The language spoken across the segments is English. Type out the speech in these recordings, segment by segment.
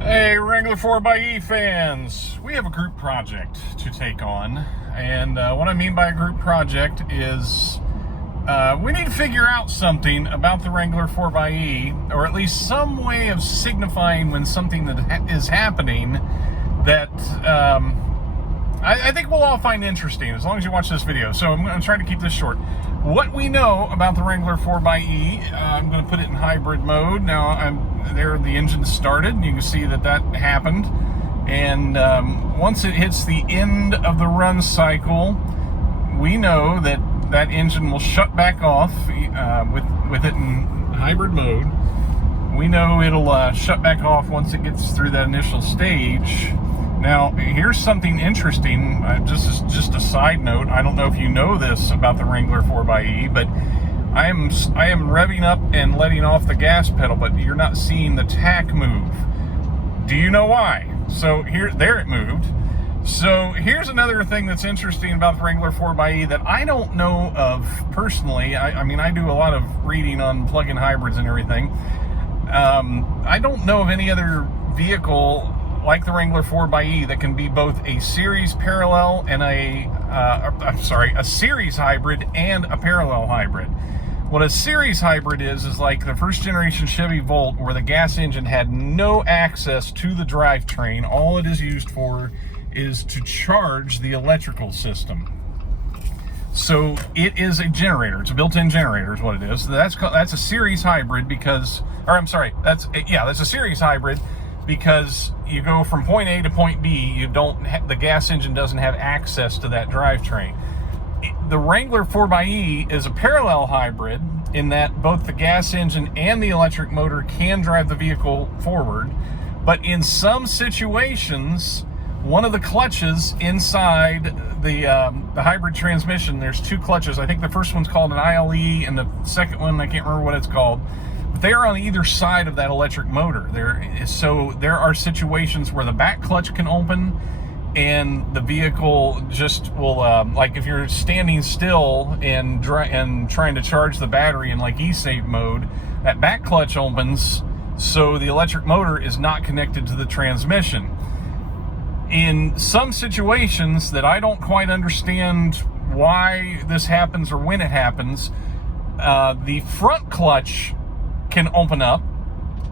Hey, Wrangler 4xe fans, we have a group project to take on, and what I mean by a group project is we need to figure out something about the Wrangler 4xe, or at least some way of signifying when something that is happening that I think we'll all find interesting as long as you watch this video. So I'm going to try to keep this short. What we know about the Wrangler 4xe, I'm going to put it in hybrid mode. Now, the engine started, and you can see that happened. And once it hits the end of the run cycle, we know that engine will shut back off with it in hybrid mode. We know it'll shut back off once it gets through that initial stage. Now, here's something interesting, just a side note. I don't know if you know this about the Wrangler 4xe, but I am revving up and letting off the gas pedal, but you're not seeing the tach move. Do you know why? So there it moved. So here's another thing that's interesting about the Wrangler 4xe that I don't know of personally. I mean, I do a lot of reading on plug-in hybrids and everything. I don't know of any other vehicle like the Wrangler 4xe that can be both a series parallel and a series hybrid and a parallel hybrid. What a series hybrid is like the first generation Chevy Volt, where the gas engine had no access to the drivetrain. All it is used for is to charge the electrical system. So it is a generator. It's a built-in generator is what it is. That's a series hybrid because, that's a series hybrid because you go from point A to point B. The gas engine doesn't have access to that drivetrain. The Wrangler 4xe is a parallel hybrid in that both the gas engine and the electric motor can drive the vehicle forward, but in some situations, one of the clutches inside the hybrid transmission, there's two clutches. I think the first one's called an ILE, and the second one, I can't remember what it's called. But they are on either side of that electric motor. So there are situations where the back clutch can open, and the vehicle just will, like if you're standing still and trying to charge the battery in like e-save mode, that back clutch opens, so the electric motor is not connected to the transmission. In some situations that I don't quite understand why this happens or when it happens, the front clutch can open up.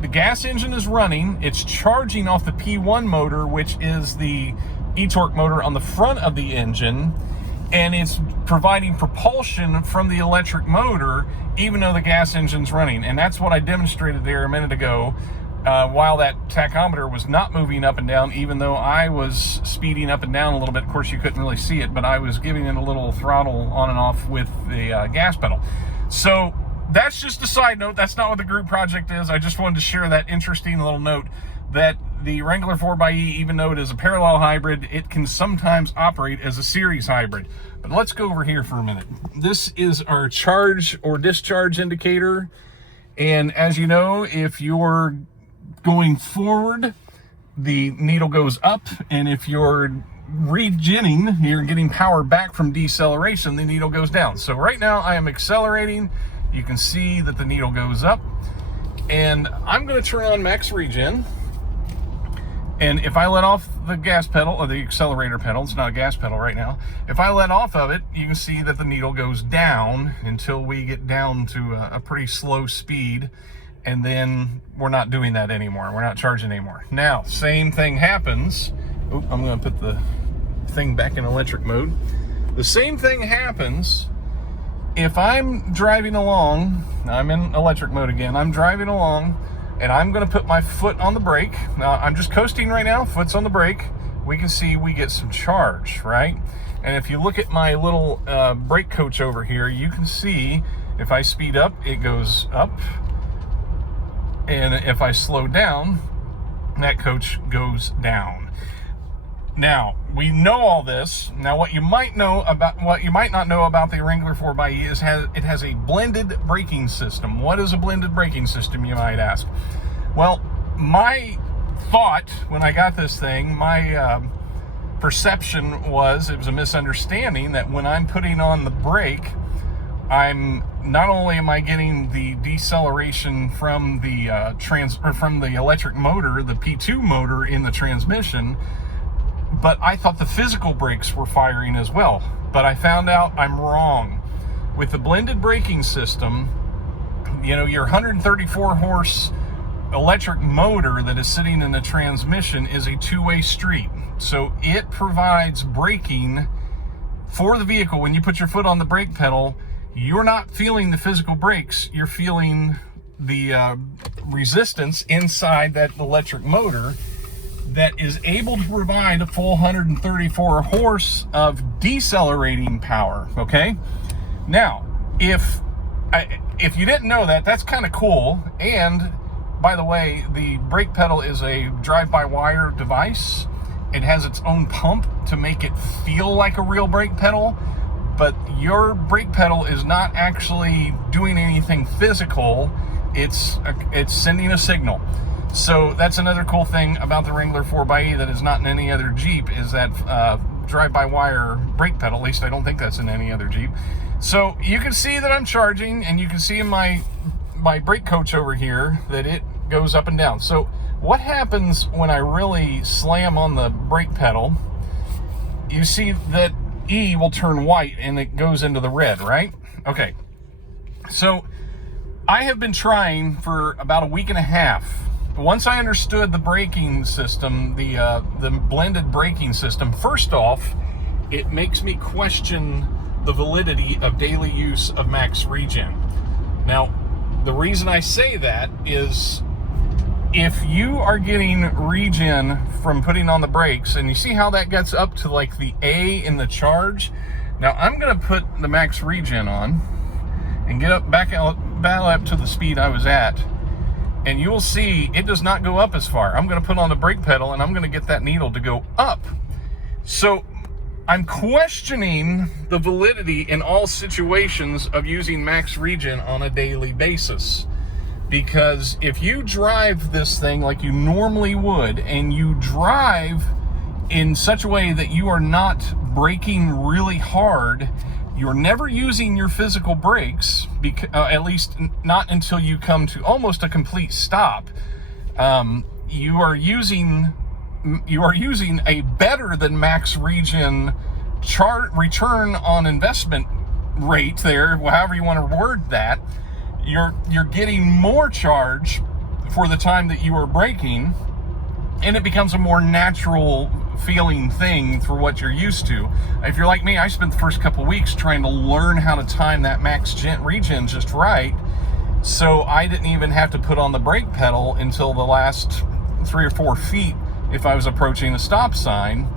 The gas engine is running. It's charging off the P1 motor, which is the e-torque motor on the front of the engine, and it's providing propulsion from the electric motor even though the gas engine's running. And that's what I demonstrated there a minute ago. While that tachometer was not moving up and down, even though I was speeding up and down a little bit. Of course, you couldn't really see it, but I was giving it a little throttle on and off with the gas pedal. So that's just a side note. That's not what the group project is. I just wanted to share that interesting little note that the Wrangler 4xe, even though it is a parallel hybrid, it can sometimes operate as a series hybrid. But let's go over here for a minute. This is our charge or discharge indicator. And as you know, if you're going forward, the needle goes up, and if you're regenning, you're getting power back from deceleration, the needle goes down. So right now I am accelerating. You can see that the needle goes up, and I'm going to turn on Max Regen. And if I let off the gas pedal, or the accelerator pedal, it's not a gas pedal right now. If I let off of it, you can see that the needle goes down until we get down to a pretty slow speed. And then we're not doing that anymore. We're not charging anymore. Now, same thing happens. Oop, I'm going to put the thing back in electric mode. The same thing happens if I'm driving along. I'm in electric mode again. I'm driving along, and I'm going to put my foot on the brake. Now, I'm just coasting right now. Foot's on the brake. We can see we get some charge, right? And if you look at my little brake coach over here, you can see if I speed up, it goes up. And if I slow down, that coach goes down. Now, we know all this. Now, what you might not know about the Wrangler 4xe is it has a blended braking system. What is a blended braking system, you might ask? Well, my thought when I got this thing, my perception was it was a misunderstanding that when I'm putting on the brake, I'm not only am I getting the deceleration from the from the electric motor, the P2 motor in the transmission, but I thought the physical brakes were firing as well. But I found out I'm wrong. With the blended braking system, you know, your 134 horse electric motor that is sitting in the transmission is a two-way street. So it provides braking for the vehicle. When you put your foot on the brake pedal, you're not feeling the physical brakes, you're feeling the resistance inside that electric motor that is able to provide a full 134 horse of decelerating power, okay? Now, if you didn't know that, that's kind of cool. And by the way, the brake pedal is a drive-by-wire device. It has its own pump to make it feel like a real brake pedal, but your brake pedal is not actually doing anything physical. It's sending a signal. So that's another cool thing about the Wrangler 4xe that is not in any other Jeep, is that drive-by-wire brake pedal. At least I don't think that's in any other Jeep. So you can see that I'm charging, and you can see in my brake coach over here that it goes up and down. So what happens when I really slam on the brake pedal? You see that E will turn white and it goes into the red, right? Okay. So I have been trying for about a week and a half. Once I understood the braking system, the blended braking system, first off, it makes me question the validity of daily use of Max Regen. Now, the reason I say that is, if you are getting regen from putting on the brakes, and you see how that gets up to like the A in the charge. Now I'm going to put the Max Regen on and get back up to the speed I was at, and you will see it does not go up as far. I'm going to put on the brake pedal and I'm going to get that needle to go up. So I'm questioning the validity in all situations of using Max Regen on a daily basis. Because if you drive this thing like you normally would, and you drive in such a way that you are not braking really hard, you're never using your physical brakes, at least not until you come to almost a complete stop. You are using a better than Max Regen return on investment rate there, however you want to word that. You're getting more charge for the time that you are braking, and it becomes a more natural feeling thing for what you're used to. If you're like me, I spent the first couple weeks trying to learn how to time that Max Regen just right, so I didn't even have to put on the brake pedal until the last 3 or 4 feet if I was approaching a stop sign.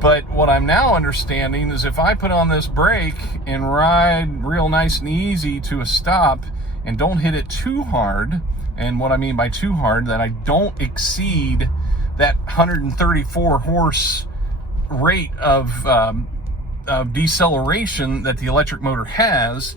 But what I'm now understanding is if I put on this brake and ride real nice and easy to a stop and don't hit it too hard, and what I mean by too hard, that I don't exceed that 134 horse rate of deceleration that the electric motor has,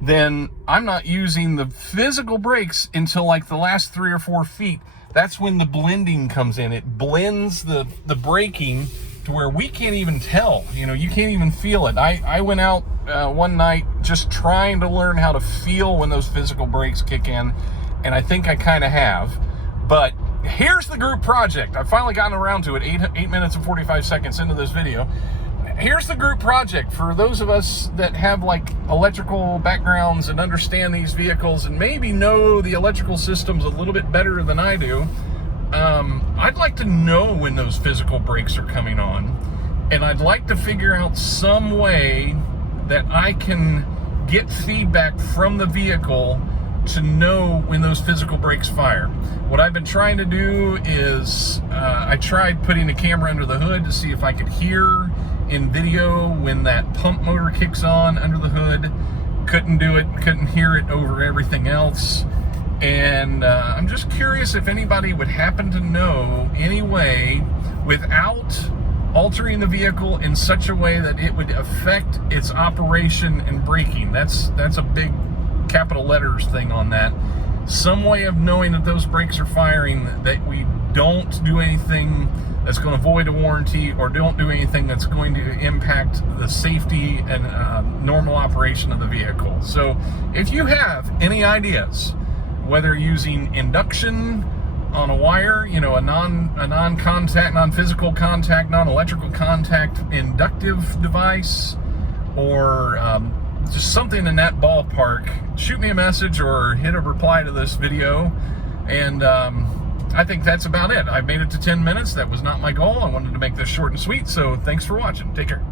then I'm not using the physical brakes until like the last 3 or 4 feet. That's when the blending comes in. It blends the braking to where we can't even tell. You know, you can't even feel it. I went out one night just trying to learn how to feel when those physical brakes kick in, and I think I kind of have. But here's the group project. I've finally gotten around to it, 8 minutes and 45 seconds into this video. Here's the group project for those of us that have like electrical backgrounds and understand these vehicles and maybe know the electrical systems a little bit better than I do. I'd like to know when those physical brakes are coming on, and I'd like to figure out some way that I can get feedback from the vehicle to know when those physical brakes fire. What I've been trying to do is I tried putting a camera under the hood to see if I could hear in video when that pump motor kicks on under the hood. Couldn't do it, couldn't hear it over everything else. And I'm just curious if anybody would happen to know any way without altering the vehicle in such a way that it would affect its operation and braking. That's a big capital letters thing on that. Some way of knowing that those brakes are firing that we don't do anything that's going to void a warranty, or don't do anything that's going to impact the safety and normal operation of the vehicle. So if you have any ideas, whether using induction on a wire, you know, a non-contact, non-physical contact, non-electrical contact inductive device, or just something in that ballpark, shoot me a message or hit a reply to this video. And I think that's about it. I made it to 10 minutes. That was not my goal. I wanted to make this short and sweet. So thanks for watching. Take care.